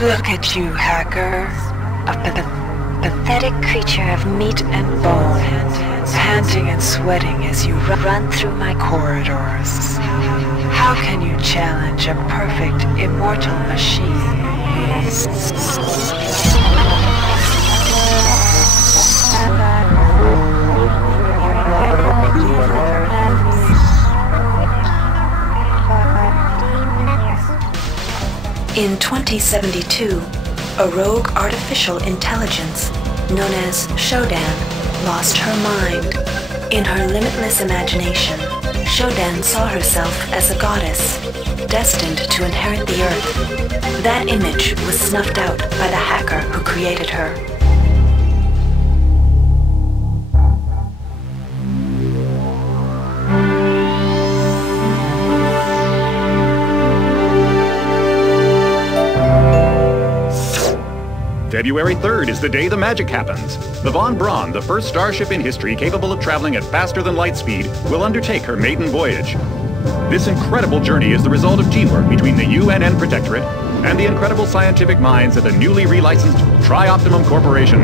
Look at you, hacker. A pathetic creature of meat and bone, panting and sweating as you run through my corridors. How can you challenge a perfect, immortal machine? In 2072, a rogue artificial intelligence known as Shodan lost her mind. In her limitless imagination, Shodan saw herself as a goddess, destined to inherit the earth. That image was snuffed out by the hacker who created her. February 3rd is the day the magic happens. The Von Braun, the first starship in history capable of traveling at faster than light speed, will undertake her maiden voyage. This incredible journey is the result of teamwork between the UNN Protectorate and the incredible scientific minds at the newly relicensed Tri-Optimum Corporation.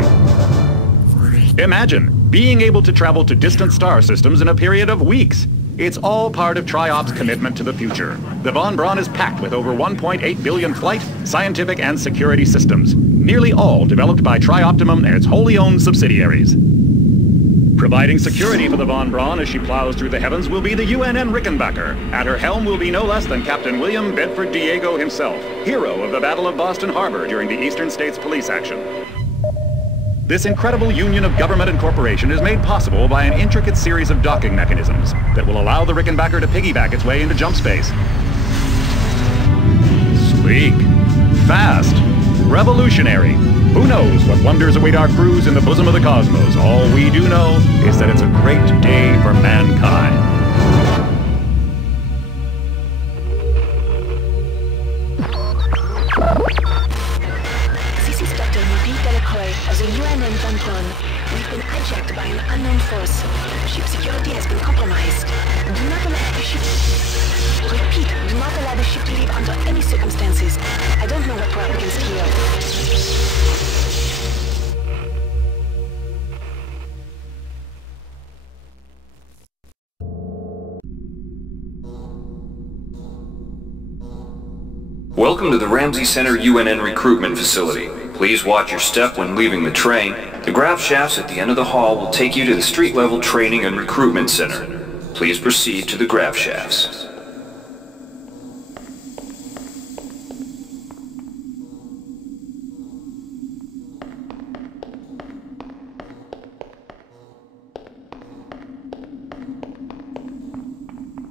Imagine being able to travel to distant star systems in a period of weeks. It's all part of Tri-Op's commitment to the future. The Von Braun is packed with over 1.8 billion flight, scientific, and security systems, nearly all developed by Tri-Optimum and its wholly owned subsidiaries. Providing security for the Von Braun as she plows through the heavens will be the UNN Rickenbacker. At her helm will be no less than Captain William Bedford Diego himself, hero of the Battle of Boston Harbor during the Eastern States Police action. This incredible union of government and corporation is made possible by an intricate series of docking mechanisms that will allow the Rickenbacker to piggyback its way into jump space. Sleek, fast, revolutionary. Who knows what wonders await our crews in the bosom of the cosmos? All we do know is that it's a great day for mankind. As a UNN Von Braun, we've been hijacked by an unknown force. Ship security has been compromised. Do not allow the ship... Repeat, do not allow the ship to leave under any circumstances. I don't know what we're up against here. Welcome to the Ramsey Center UNN recruitment facility. Please watch your step when leaving the train. The grav shafts at the end of the hall will take you to the street-level training and recruitment center. Please proceed to the grav shafts.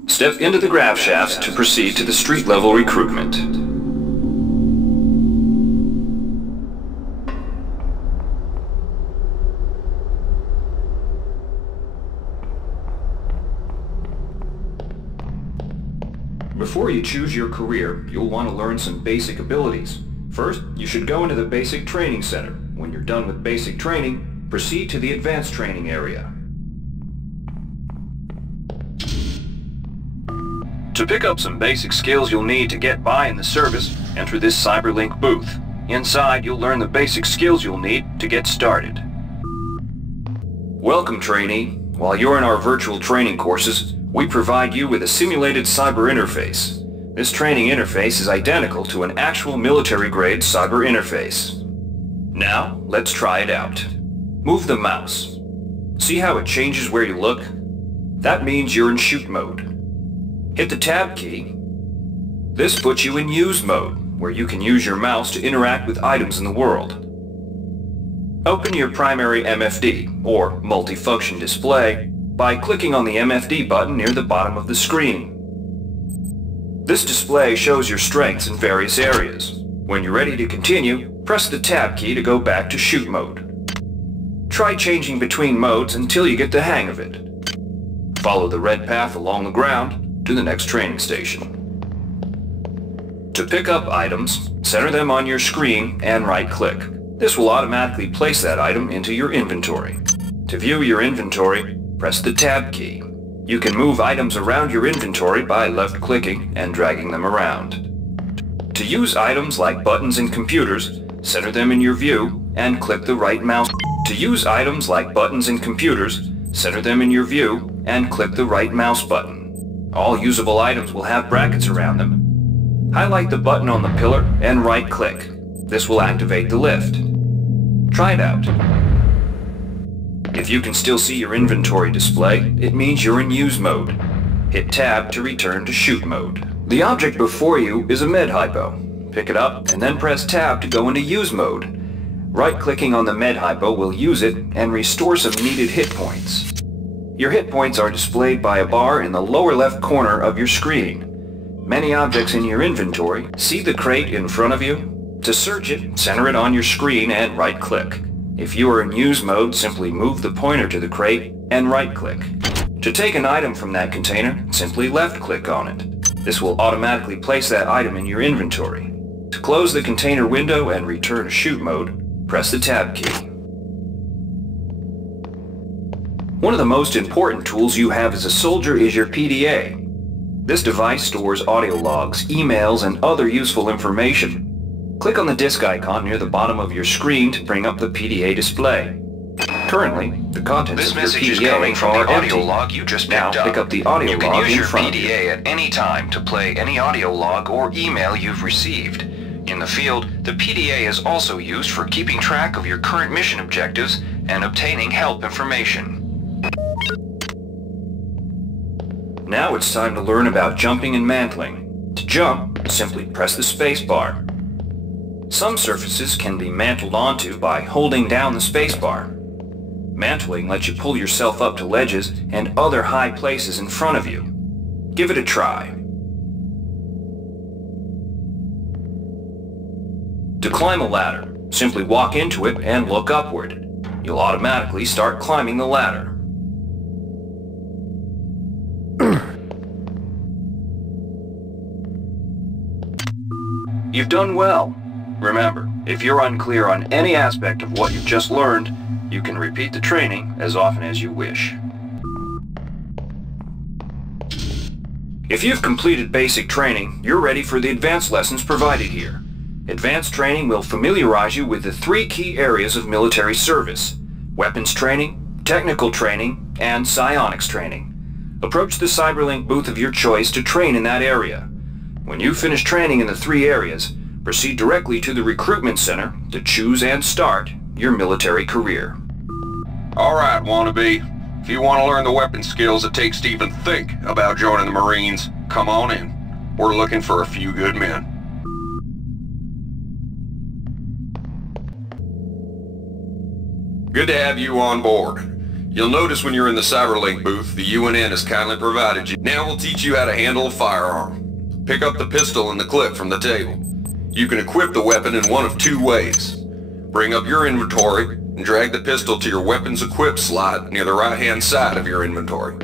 Step into the grav shafts to proceed to the street-level recruitment. Before you choose your career, you'll want to learn some basic abilities. First, you should go into the basic training center. When you're done with basic training, proceed to the advanced training area. To pick up some basic skills you'll need to get by in the service, enter this CyberLink booth. Inside, you'll learn the basic skills you'll need to get started. Welcome, trainee. While you're in our virtual training courses, we provide you with a simulated cyber interface. This training interface is identical to an actual military-grade cyber interface. Now, let's try it out. Move the mouse. See how it changes where you look? That means you're in shoot mode. Hit the tab key. This puts you in use mode, where you can use your mouse to interact with items in the world. Open your primary MFD, or multifunction display, by clicking on the MFD button near the bottom of the screen. This display shows your strengths in various areas. When you're ready to continue, press the tab key to go back to shoot mode. Try changing between modes until you get the hang of it. Follow the red path along the ground to the next training station. To pick up items, center them on your screen and right-click. This will automatically place that item into your inventory. To view your inventory, press the tab key. You can move items around your inventory by left-clicking and dragging them around. To use items like buttons in computers, center them in your view and click the right mouse. To use items like buttons in computers, center them in your view and click the right mouse button. All usable items will have brackets around them. Highlight the button on the pillar and right-click. This will activate the lift. Try it out. If you can still see your inventory display, it means you're in use mode. Hit Tab to return to shoot mode. The object before you is a MedHypo. Pick it up and then press Tab to go into use mode. Right-clicking on the MedHypo will use it and restore some needed hit points. Your hit points are displayed by a bar in the lower left corner of your screen. Many objects in your inventory see the crate in front of you. To search it, center it on your screen and right-click. If you are in use mode, simply move the pointer to the crate and right-click. To take an item from that container, simply left-click on it. This will automatically place that item in your inventory. To close the container window and return to shoot mode, press the Tab key. One of the most important tools you have as a soldier is your PDA. This device stores audio logs, emails, and other useful information. Click on the disk icon near the bottom of your screen to bring up the PDA display. Currently, the contents of your PDA are empty. Log you just now pick up the audio log in front of you. You can use your PDA at any time to play any audio log or email you've received. In the field, the PDA is also used for keeping track of your current mission objectives and obtaining help information. Now it's time to learn about jumping and mantling. To jump, simply press the space bar. Some surfaces can be mantled onto by holding down the space bar. Mantling lets you pull yourself up to ledges and other high places in front of you. Give it a try. To climb a ladder, simply walk into it and look upward. You'll automatically start climbing the ladder. You've done well. Remember, if you're unclear on any aspect of what you've just learned, you can repeat the training as often as you wish. If you've completed basic training, you're ready for the advanced lessons provided here. Advanced training will familiarize you with the 3 key areas of military service: weapons training, technical training, and psionics training. Approach the Cyberlink booth of your choice to train in that area. When you finish training in the 3 areas, proceed directly to the recruitment center to choose and start your military career. Alright, wannabe. If you want to learn the weapon skills it takes to even think about joining the Marines, come on in. We're looking for a few good men. Good to have you on board. You'll notice when you're in the Cyberlink booth, the UNN has kindly provided you. Now we'll teach you how to handle a firearm. Pick up the pistol and the clip from the table. You can equip the weapon in one of 2 ways. Bring up your inventory and drag the pistol to your weapons equip slot near the right-hand side of your inventory.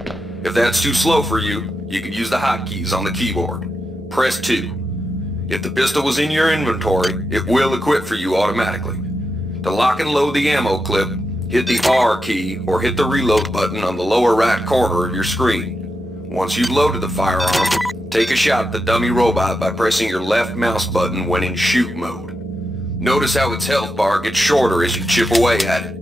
If that's too slow for you, you can use the hotkeys on the keyboard. Press 2. If the pistol was in your inventory, it will equip for you automatically. To lock and load the ammo clip, hit the R key or hit the reload button on the lower right corner of your screen. Once you've loaded the firearm, take a shot at the dummy robot by pressing your left mouse button when in shoot mode. Notice how its health bar gets shorter as you chip away at it.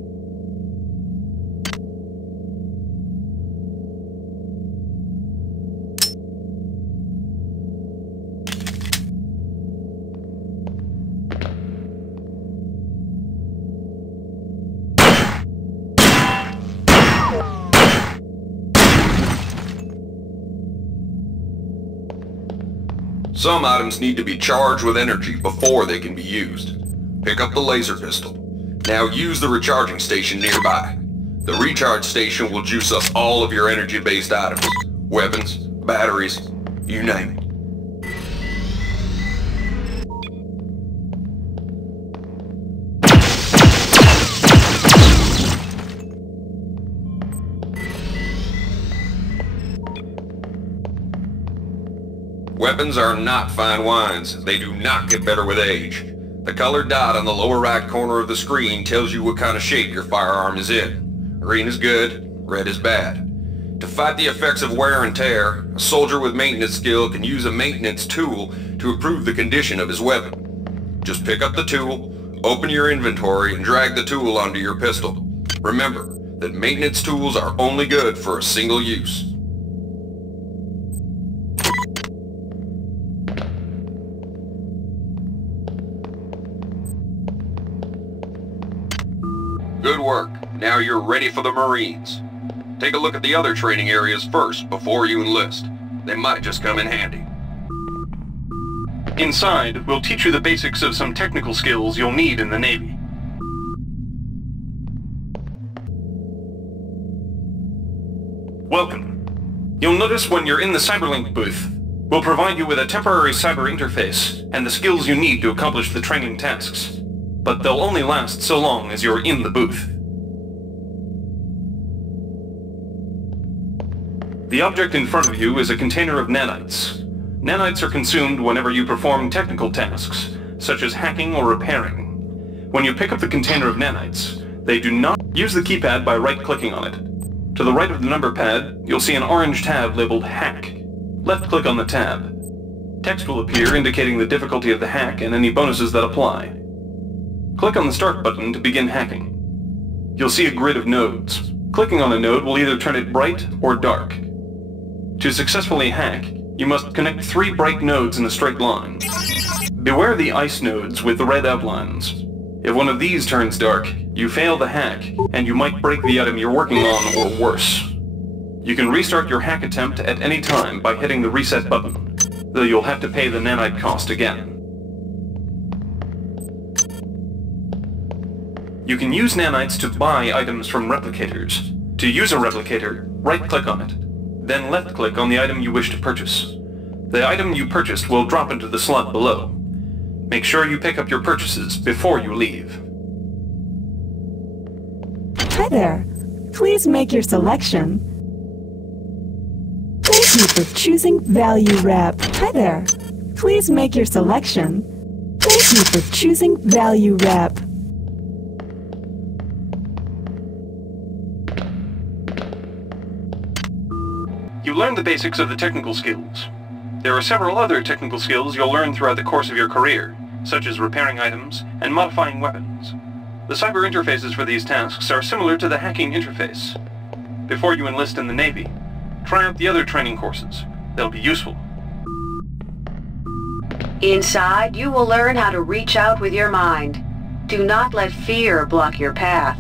Some items need to be charged with energy before they can be used. Pick up the laser pistol. Now use the recharging station nearby. The recharge station will juice up all of your energy-based items. Weapons, batteries, you name it. Weapons are not fine wines. They do not get better with age. The colored dot on the lower right corner of the screen tells you what kind of shape your firearm is in. Green is good, red is bad. To fight the effects of wear and tear, a soldier with maintenance skill can use a maintenance tool to improve the condition of his weapon. Just pick up the tool, open your inventory, and drag the tool onto your pistol. Remember that maintenance tools are only good for a single use. Good work. Now you're ready for the Marines. Take a look at the other training areas first before you enlist. They might just come in handy. Inside, we'll teach you the basics of some technical skills you'll need in the Navy. Welcome. You'll notice when you're in the Cyberlink booth, we'll provide you with a temporary cyber interface and the skills you need to accomplish the training tasks. But they'll only last so long as you're in the booth. The object in front of you is a container of nanites. Nanites are consumed whenever you perform technical tasks, such as hacking or repairing. When you pick up the container of nanites, they do not use the keypad by right-clicking on it. To the right of the number pad, you'll see an orange tab labeled Hack. Left-click on the tab. Text will appear indicating the difficulty of the hack and any bonuses that apply. Click on the Start button to begin hacking. You'll see a grid of nodes. Clicking on a node will either turn it bright or dark. To successfully hack, you must connect 3 bright nodes in a straight line. Beware the ice nodes with the red outlines. If one of these turns dark, you fail the hack, and you might break the item you're working on or worse. You can restart your hack attempt at any time by hitting the reset button, though you'll have to pay the nanite cost again. You can use nanites to buy items from replicators. To use a replicator, right-click on it, then left-click on the item you wish to purchase. The item you purchased will drop into the slot below. Make sure you pick up your purchases before you leave. Hi there. Please make your selection. Thank you for choosing Value Wrap. Hi there. Please make your selection. Thank you for choosing Value Wrap. You learned the basics of the technical skills. There are several other technical skills you'll learn throughout the course of your career, such as repairing items and modifying weapons. The cyber interfaces for these tasks are similar to the hacking interface. Before you enlist in the Navy, try out the other training courses. They'll be useful. Inside, you will learn how to reach out with your mind. Do not let fear block your path.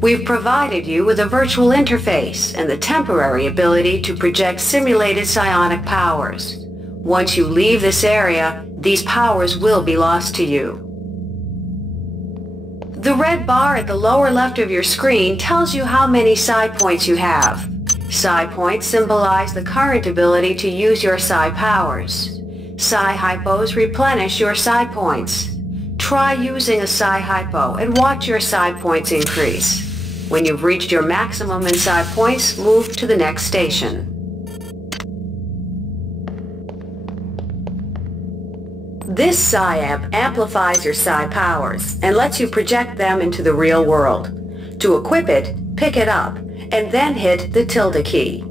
We've provided you with a virtual interface and the temporary ability to project simulated psionic powers. Once you leave this area, these powers will be lost to you. The red bar at the lower left of your screen tells you how many psi points you have. Psi points symbolize the current ability to use your psi powers. Psi hypos replenish your psi points. Try using a psi hypo and watch your psi points increase. When you've reached your maximum in psi points, move to the next station. This psi amp amplifies your psi powers and lets you project them into the real world. To equip it, pick it up, and then hit the tilde key.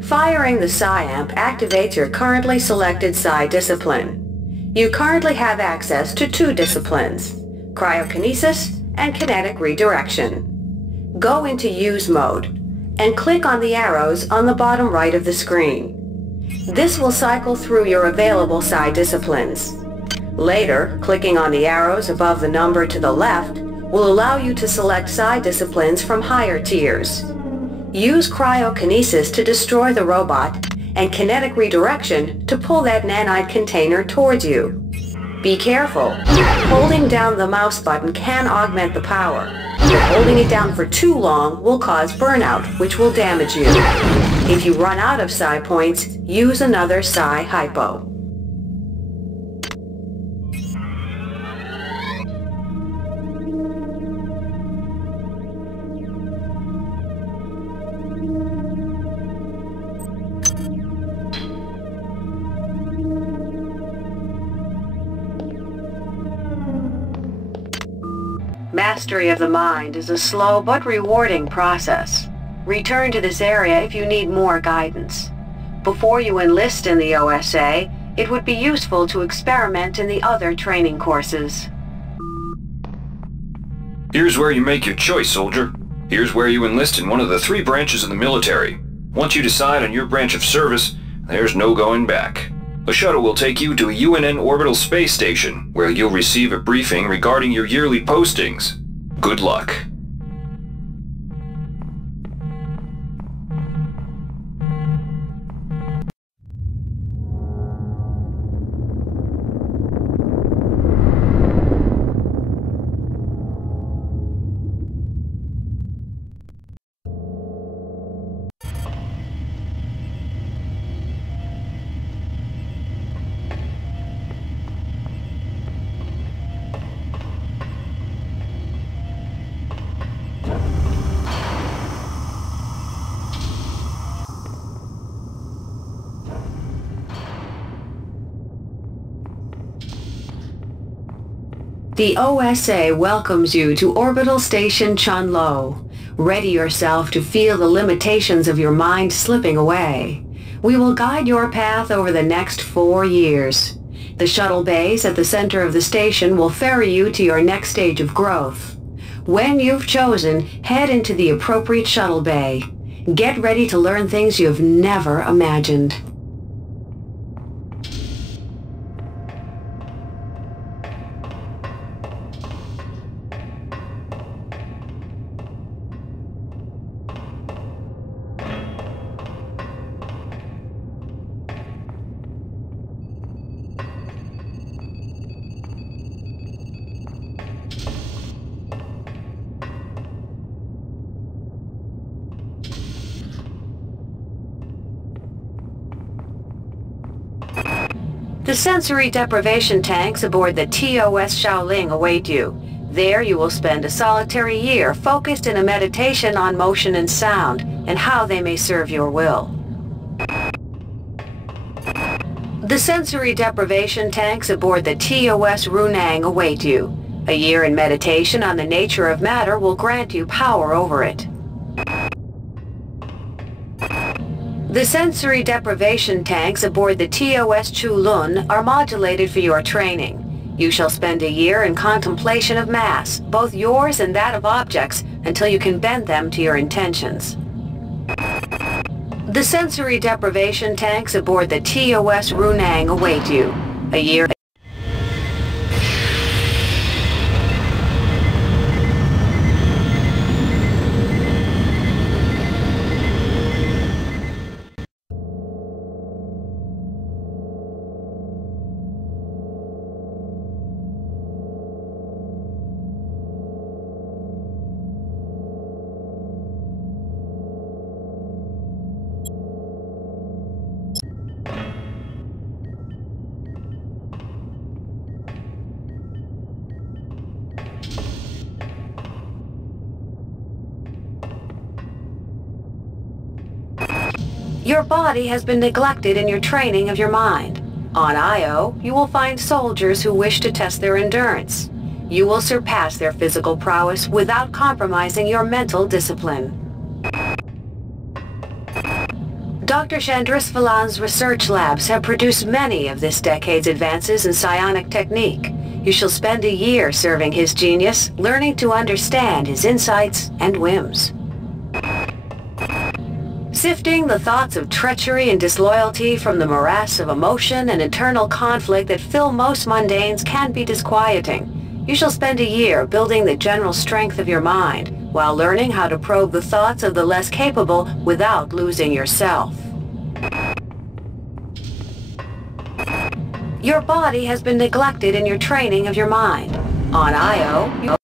Firing the psi amp activates your currently selected psi discipline. You currently have access to 2 disciplines, cryokinesis and kinetic redirection. Go into Use mode and click on the arrows on the bottom right of the screen. This will cycle through your available psi disciplines. Later, clicking on the arrows above the number to the left will allow you to select psi disciplines from higher tiers. Use cryokinesis to destroy the robot and kinetic redirection to pull that nanite container towards you. Be careful. Holding down the mouse button can augment the power, but holding it down for too long will cause burnout, which will damage you. If you run out of psi points, use another psi hypo. Mastery of the mind is a slow but rewarding process. Return to this area if you need more guidance. Before you enlist in the OSA, it would be useful to experiment in the other training courses. Here's where you make your choice, soldier. Here's where you enlist in one of the 3 branches of the military. Once you decide on your branch of service, there's no going back. A shuttle will take you to a UNN orbital space station, where you'll receive a briefing regarding your yearly postings. Good luck. The OSA welcomes you to Orbital Station Chunlo. Ready yourself to feel the limitations of your mind slipping away. We will guide your path over the next 4 years. The shuttle bays at the center of the station will ferry you to your next stage of growth. When you've chosen, head into the appropriate shuttle bay. Get ready to learn things you've never imagined. The sensory deprivation tanks aboard the TOS Shaoling await you. There you will spend a solitary year focused in a meditation on motion and sound, and how they may serve your will. The sensory deprivation tanks aboard the TOS Runang await you. A year in meditation on the nature of matter will grant you power over it. The sensory deprivation tanks aboard the TOS Chulun are modulated for your training. You shall spend a year in contemplation of mass, both yours and that of objects, until you can bend them to your intentions. The sensory deprivation tanks aboard the TOS Runang await you. A year... Your body has been neglected in your training of your mind. On Io, you will find soldiers who wish to test their endurance. You will surpass their physical prowess without compromising your mental discipline. Dr. Chandris Phalan's research labs have produced many of this decade's advances in psionic technique. You shall spend a year serving his genius, learning to understand his insights and whims. Sifting the thoughts of treachery and disloyalty from the morass of emotion and internal conflict that fill most mundanes can be disquieting. You shall spend a year building the general strength of your mind, while learning how to probe the thoughts of the less capable without losing yourself. Your body has been neglected in your training of your mind. On Io,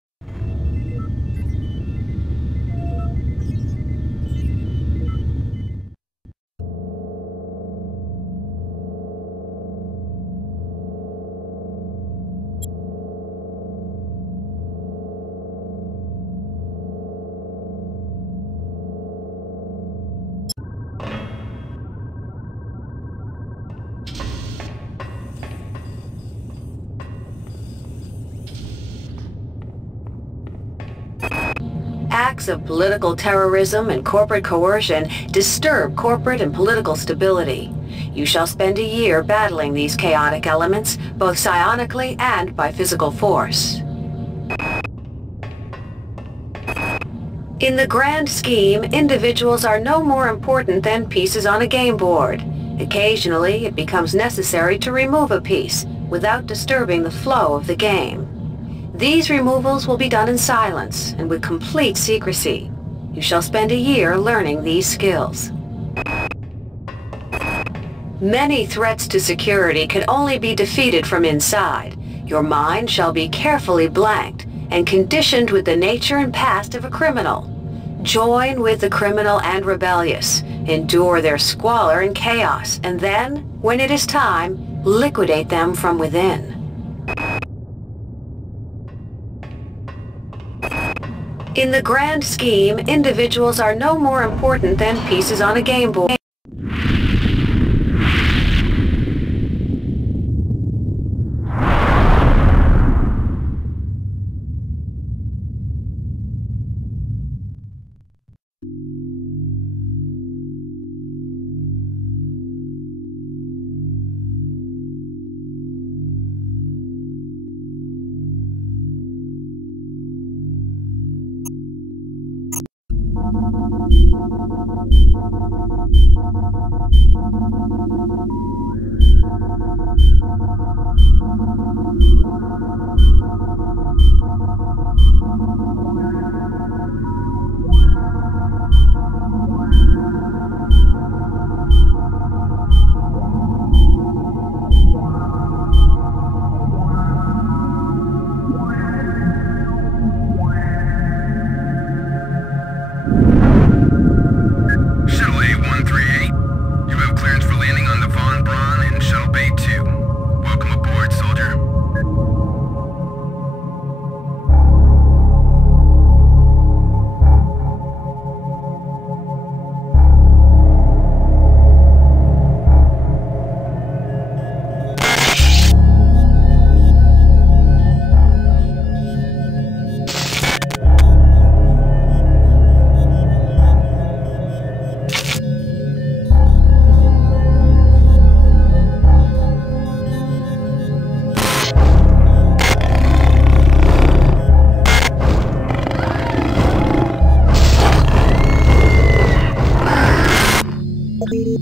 acts of political terrorism and corporate coercion disturb corporate and political stability. You shall spend a year battling these chaotic elements, both psionically and by physical force. In the grand scheme, individuals are no more important than pieces on a game board. Occasionally, it becomes necessary to remove a piece without disturbing the flow of the game. These removals will be done in silence and with complete secrecy. You shall spend a year learning these skills. Many threats to security can only be defeated from inside. Your mind shall be carefully blanked and conditioned with the nature and past of a criminal. Join with the criminal and rebellious, endure their squalor and chaos, and then, when it is time, liquidate them from within. In the grand scheme, individuals are no more important than pieces on a game board.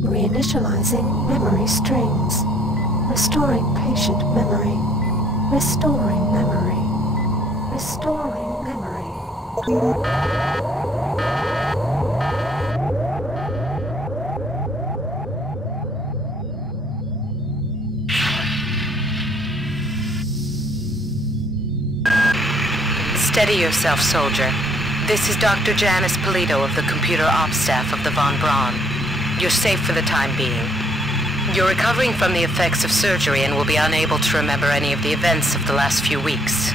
Reinitializing memory streams. Restoring patient memory. Restoring memory. Restoring memory. Steady yourself, soldier. This is Dr. Janice Polito of the computer ops staff of the Von Braun. You're safe for the time being. You're recovering from the effects of surgery and will be unable to remember any of the events of the last few weeks.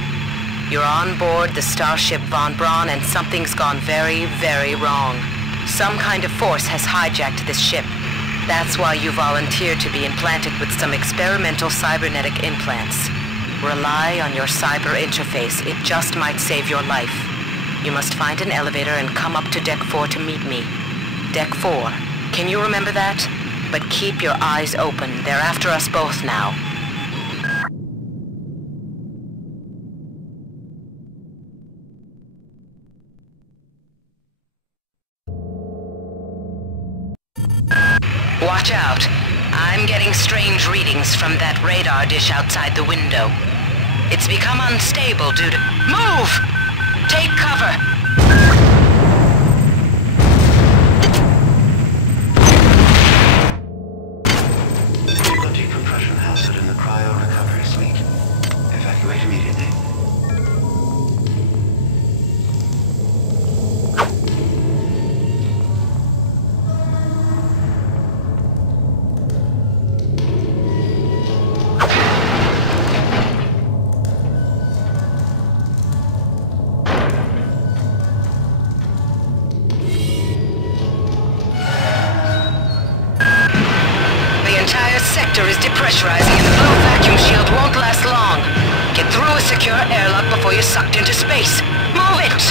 You're on board the starship Von Braun and something's gone very, very wrong. Some kind of force has hijacked this ship. That's why you volunteered to be implanted with some experimental cybernetic implants. Rely on your cyber interface. It just might save your life. You must find an elevator and come up to Deck 4 to meet me. Deck 4. Can you remember that? But keep your eyes open. They're after us both now. Watch out. I'm getting strange readings from that radar dish outside the window. It's become unstable due to... Move! Take cover! Decompression hazard in the cryo recovery suite. Evacuate immediately. Is depressurizing and the blue vacuum shield won't last long. Get through a secure airlock before you're sucked into space. Move it!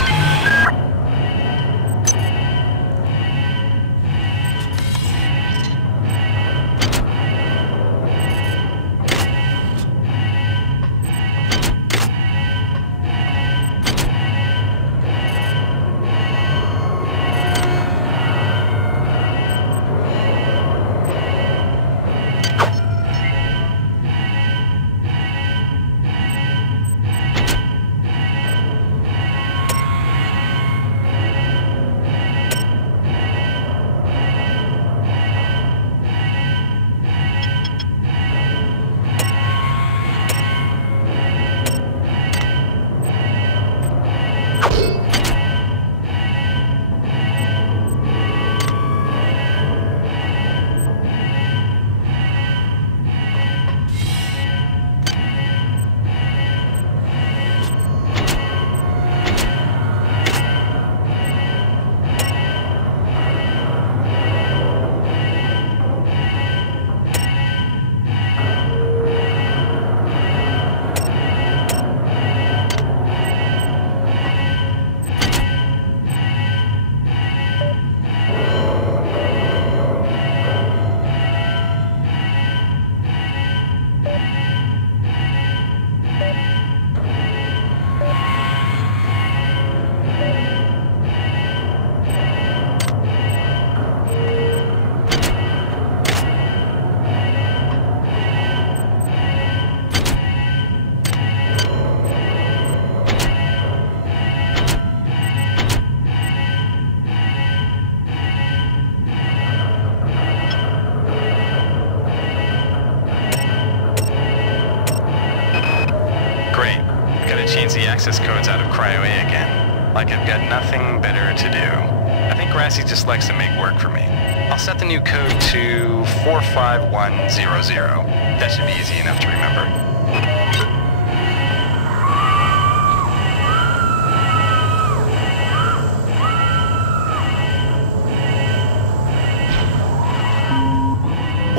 access codes out of Cryo A again, like I've got nothing better to do. I think Grassy just likes to make work for me. I'll set the new code to 45100. That should be easy enough to remember.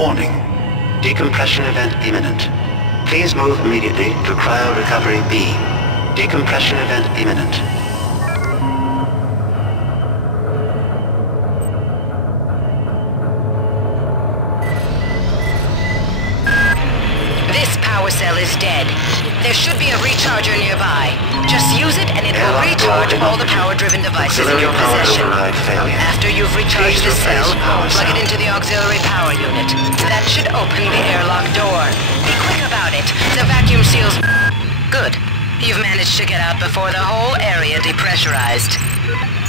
Warning. Decompression event imminent. Please move immediately to Cryo Recovery B. Decompression event imminent. This power cell is dead. There should be a recharger nearby. Just use it and it will recharge all the power-driven devices in your possession. After you've recharged the cell, plug it into the auxiliary power unit. That should open the airlock door. Be quick about it. The vacuum seals... Good. You've managed to get out before the whole area depressurized.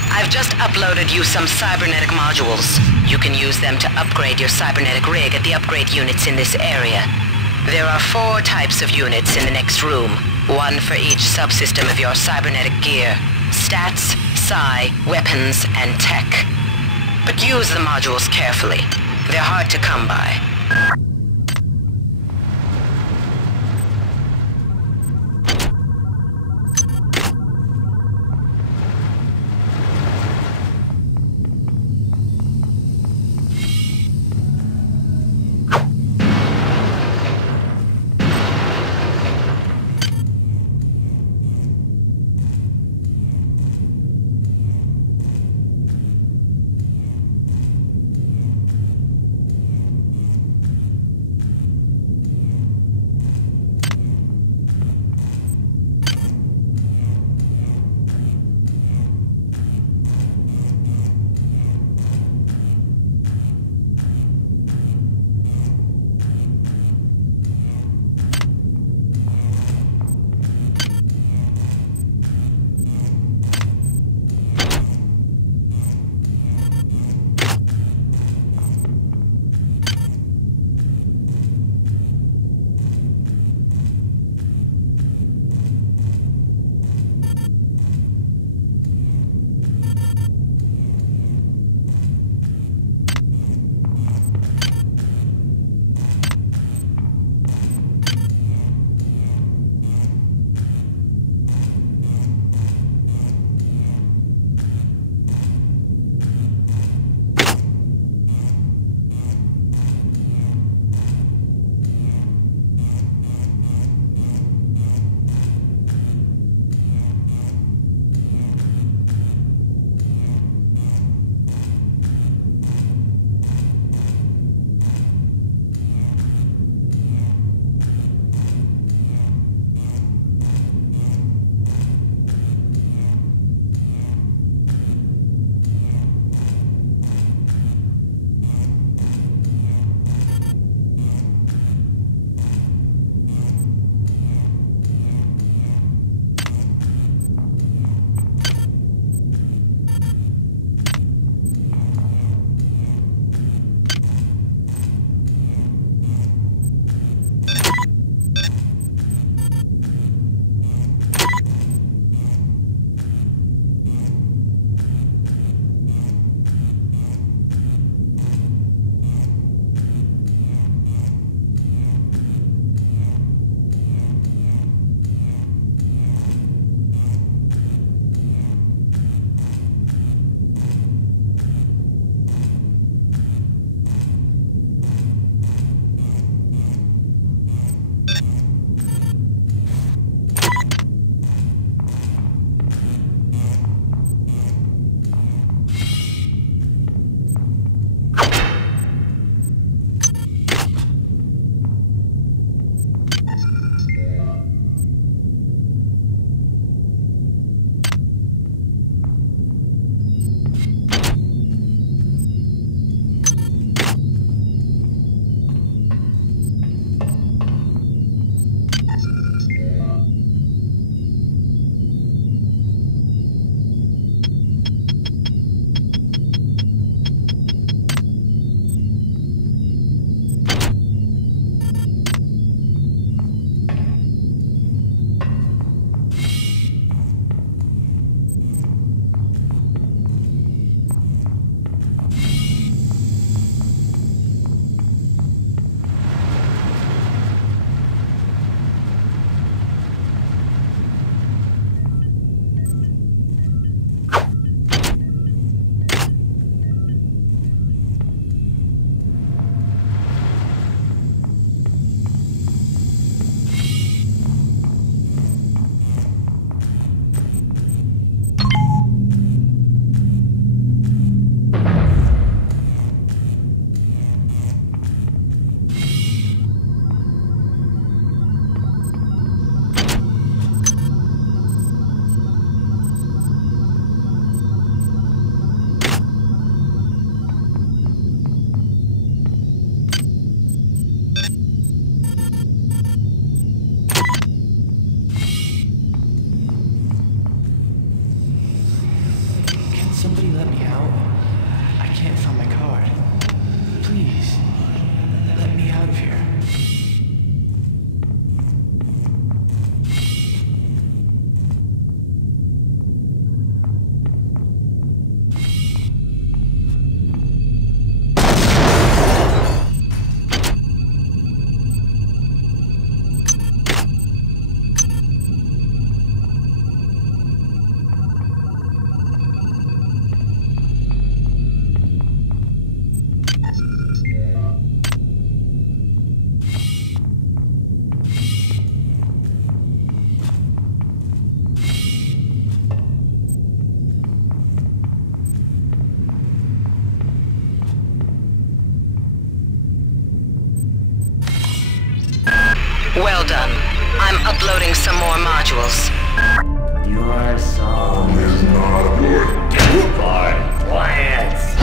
I've just uploaded you some cybernetic modules. You can use them to upgrade your cybernetic rig at the upgrade units in this area. There are 4 types of units in the next room. 1 for each subsystem of your cybernetic gear. Stats, psi, weapons, and tech. But use the modules carefully. They're hard to come by. out? I can't find my card. Please, let me out of here. Well done. I'm uploading some more modules. Your soul is not good for plants.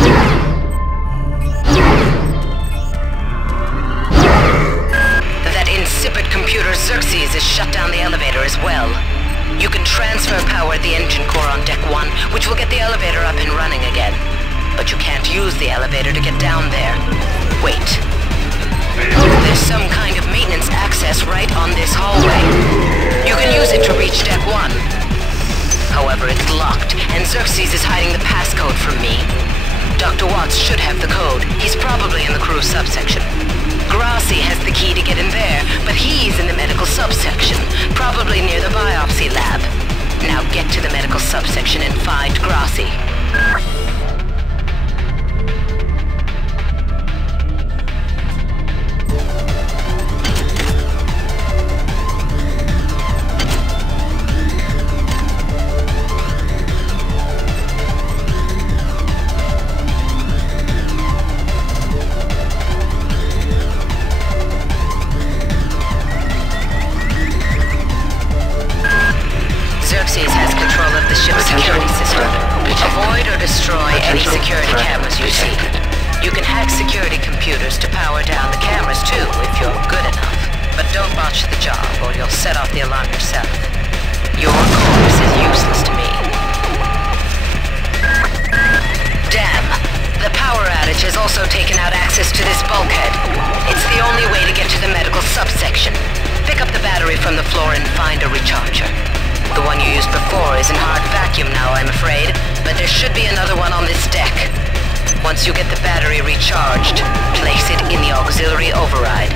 That insipid computer Xerxes has shut down the elevator as well. You can transfer power at the engine core on Deck 1, which will get the elevator up and running again. But you can't use the elevator to get down there. Wait. There's some kind of maintenance access right on this hallway. You can use it to reach Deck 1. However, it's locked, and Xerxes is hiding the passcode from me. Dr. Watts should have the code. He's probably in the crew subsection. Grassi has the key to get in there, but he's in the medical subsection, probably near the biopsy lab. Now get to the medical subsection and find Grassi. Xerxes has control of the ship's security system. Avoid or destroy any security cameras you see. You can hack security computers to power down the cameras too, if you're good enough. But don't botch the job, or you'll set off the alarm yourself. Your corpse is useless to me. Damn! The power outage has also taken out access to this bulkhead. It's the only way to get to the medical subsection. Pick up the battery from the floor and find a recharger. The one you used before is in hard vacuum now, I'm afraid, but there should be another one on this deck. Once you get the battery recharged, place it in the auxiliary override.